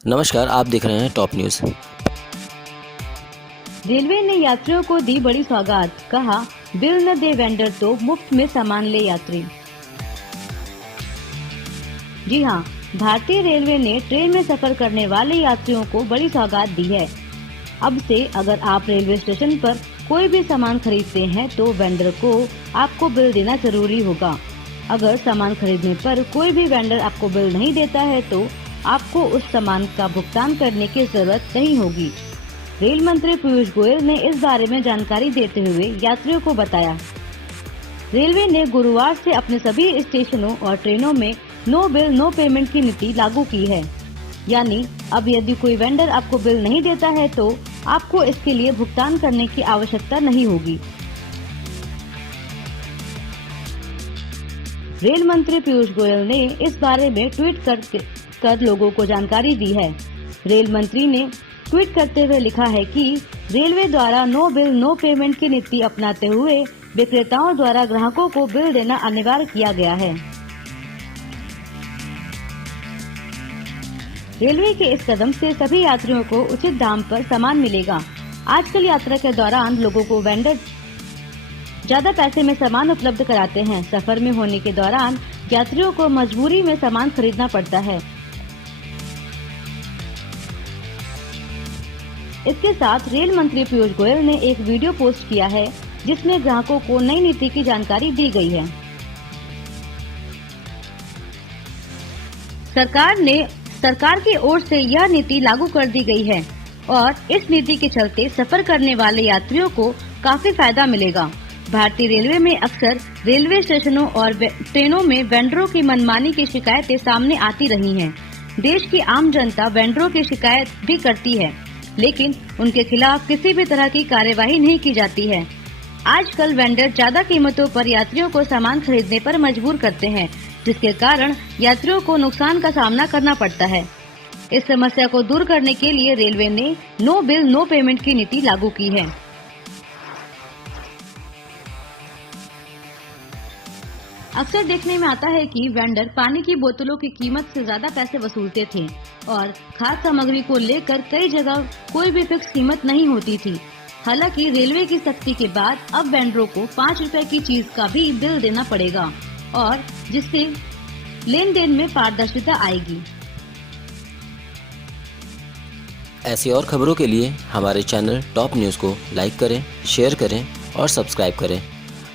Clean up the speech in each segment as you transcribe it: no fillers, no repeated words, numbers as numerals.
नमस्कार, आप देख रहे हैं टॉप न्यूज़। रेलवे ने यात्रियों को दी बड़ी सौगात, कहा बिल न दे वेंडर तो मुफ्त में सामान ले यात्री। जी हां, भारतीय रेलवे ने ट्रेन में सफर करने वाले यात्रियों को बड़ी सौगात दी है। अब से अगर आप रेलवे स्टेशन पर कोई भी सामान खरीदते हैं तो वेंडर को आपको बिल देना जरूरी होगा। अगर सामान खरीदने पर कोई भी वेंडर आपको बिल नहीं देता है तो आपको उस सामान का भुगतान करने की जरूरत नहीं होगी। रेल मंत्री पीयूष गोयल ने इस बारे में जानकारी देते हुए यात्रियों को बताया, रेलवे ने गुरुवार से अपने सभी स्टेशनों और ट्रेनों में नो बिल नो पेमेंट की नीति लागू की है। यानी अब यदि कोई वेंडर आपको बिल नहीं देता है तो आपको इसके लिए भुगतान करने की आवश्यकता नहीं होगी। रेल मंत्री पीयूष गोयल ने इस बारे में ट्वीट कर लोगों को जानकारी दी है। रेल मंत्री ने ट्वीट करते हुए लिखा है कि रेलवे द्वारा नो बिल नो पेमेंट की नीति अपनाते हुए विक्रेताओं द्वारा ग्राहकों को बिल देना अनिवार्य किया गया है। रेलवे के इस कदम से सभी यात्रियों को उचित दाम पर सामान मिलेगा। आजकल यात्रा के दौरान लोगों को वेंडर ज्यादा पैसे में सामान उपलब्ध कराते हैं। सफर में होने के दौरान यात्रियों को मजबूरी में सामान खरीदना पड़ता है। इसके साथ रेल मंत्री पीयूष गोयल ने एक वीडियो पोस्ट किया है जिसमें ग्राहकों को नई नीति की जानकारी दी गई है। सरकार की ओर से यह नीति लागू कर दी गई है और इस नीति के चलते सफर करने वाले यात्रियों को काफी फायदा मिलेगा। भारतीय रेलवे में अक्सर रेलवे स्टेशनों और ट्रेनों में वेंडरों की मनमानी की शिकायतें सामने आती रही हैं। देश की आम जनता वेंडरों की शिकायत भी करती है, लेकिन उनके खिलाफ किसी भी तरह की कार्यवाही नहीं की जाती है। आजकल वेंडर ज्यादा कीमतों पर यात्रियों को सामान खरीदने पर मजबूर करते हैं, जिसके कारण यात्रियों को नुकसान का सामना करना पड़ता है। इस समस्या को दूर करने के लिए रेलवे ने नो बिल नो पेमेंट की नीति लागू की है। अक्सर देखने में आता है कि वेंडर पानी की बोतलों की कीमत से ज्यादा पैसे वसूलते थे और खाद्य सामग्री को लेकर कई जगह कोई भी फिक्स कीमत नहीं होती थी। हालांकि रेलवे की सख्ती के बाद अब वेंडरों को 5 रुपए की चीज का भी बिल देना पड़ेगा और जिससे लेन देन में पारदर्शिता आएगी। ऐसी और खबरों के लिए हमारे चैनल टॉप न्यूज़ को लाइक करें, शेयर करें और सब्सक्राइब करें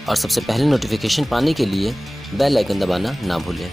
और सबसे पहले नोटिफिकेशन पाने के लिए बेल आइकन दबाना ना भूलें।